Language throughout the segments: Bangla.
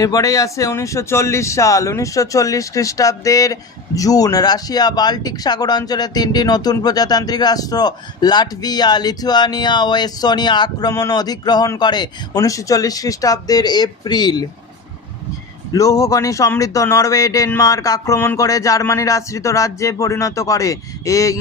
এরপরেই আছে 1940 সাল। 1940 খ্রিস্টাব্দের জুন রাশিয়া বাল্টিক সাগর অঞ্চলে 3টি নতুন প্রজাতান্ত্রিক রাষ্ট্র লাটভিয়া, লিথুয়ানিয়া ও এস্তোনিয়া আক্রমণ ও অধিগ্রহণ করে। 1940 খ্রিস্টাব্দের এপ্রিল লৌহখনি সমৃদ্ধ নরওয়ে ডেনমার্ক আক্রমণ করে জার্মানির আশ্রিত রাজ্যে পরিণত করে।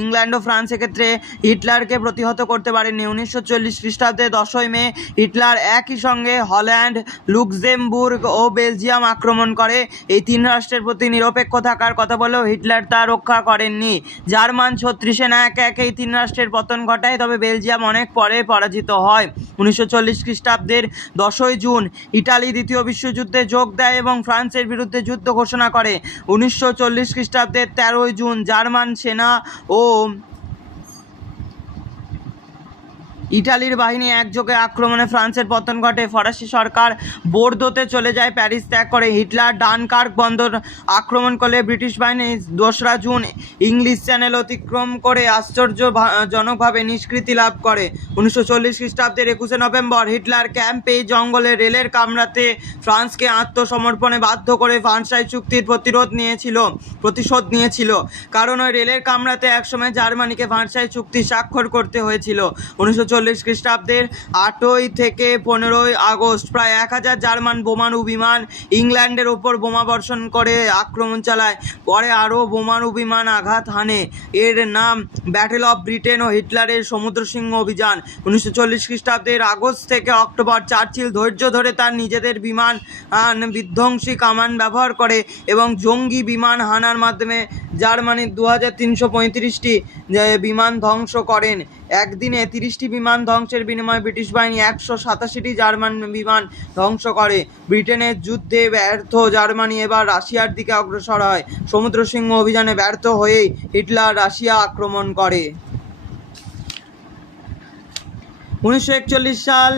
ইংল্যান্ড ও ফ্রান্স এক্ষেত্রে হিটলারকে প্রতিহত করতে পারেনি। 1940 খ্রিস্টাব্দে 10ই মে হিটলার একই সঙ্গে হল্যান্ড, লুক্সেমবুর্গ ও বেলজিয়াম আক্রমণ করে। এই তিন রাষ্ট্রের প্রতি নিরপেক্ষ থাকার কথা বলেও হিটলার তা রক্ষা করেননি। জার্মান 36 সেনা একে একে এই তিন রাষ্ট্রের পতন ঘটায়, তবে বেলজিয়াম অনেক পরে পরাজিত হয়। 1940 খ্রিস্টাব্দের 10ই জুন ইটালি দ্বিতীয় বিশ্বযুদ্ধে যোগ দেয় এবং ফ্রান্সের বিরুদ্ধে যুদ্ধ ঘোষণা করে। 1940 খ্রিস্টাব্দের 13ই জুন জার্মান সেনা ও ইটালির বাহিনী একযোগে আক্রমণে ফ্রান্সের পতন ঘটে। ফরাসি সরকার বোর্দোতে চলে যায়, প্যারিস ত্যাগ করে। হিটলার ডানকার্ক বন্দর আক্রমণ করলে ব্রিটিশ বাহিনী 2রা জুন ইংলিশ চ্যানেল অতিক্রম করে আশ্চর্যজনকভাবে নিষ্কৃতি লাভ করে। 1940 খ্রিস্টাব্দের 21শে নভেম্বর হিটলার ক্যাম্পে জঙ্গলে রেলের কামরাতে ফ্রান্সকে আত্মসমর্পণে বাধ্য করে ভার্সাই চুক্তির প্রতিশোধ নিয়েছিল। কারণ ওই রেলের কামরাতে একসময় জার্মানিকে ভার্সাই চুক্তি স্বাক্ষর করতে হয়েছিল। 1940 খ্রিস্টাব্দের 8ই থেকে 15ই আগস্ট প্রায় 1000 জার্মান বোমারু বিমান ইংল্যান্ডের ওপর বোমা বর্ষণ করে আক্রমণ চালায়। পরে আরও বোমারু বিমান আঘাত হানে। এর নাম ব্যাটেল অফ ব্রিটেন ও হিটলারের সমুদ্রসিংহ অভিযান। 1940 খ্রিস্টাব্দের আগস্ট থেকে অক্টোবর চার্চিল ধৈর্য ধরে তার নিজেদের বিমান বিধ্বংসী কামান ব্যবহার করে এবং জঙ্গি বিমান হানার মাধ্যমে জার্মানির 2335টি বিমান ধ্বংস করেন। একদিনে 30টি বিমান ধ্বংসের বিনিময়ে ব্রিটিশ বাহিনী 187টি জার্মান বিমান ধ্বংস করে। ব্রিটেনের যুদ্ধে ব্যর্থ জার্মানি এবার রাশিয়ার দিকে অগ্রসর হয়। সমুদ্রসিংহ অভিযানে ব্যর্থ হয়েই হিটলার রাশিয়া আক্রমণ করে। 1941 সাল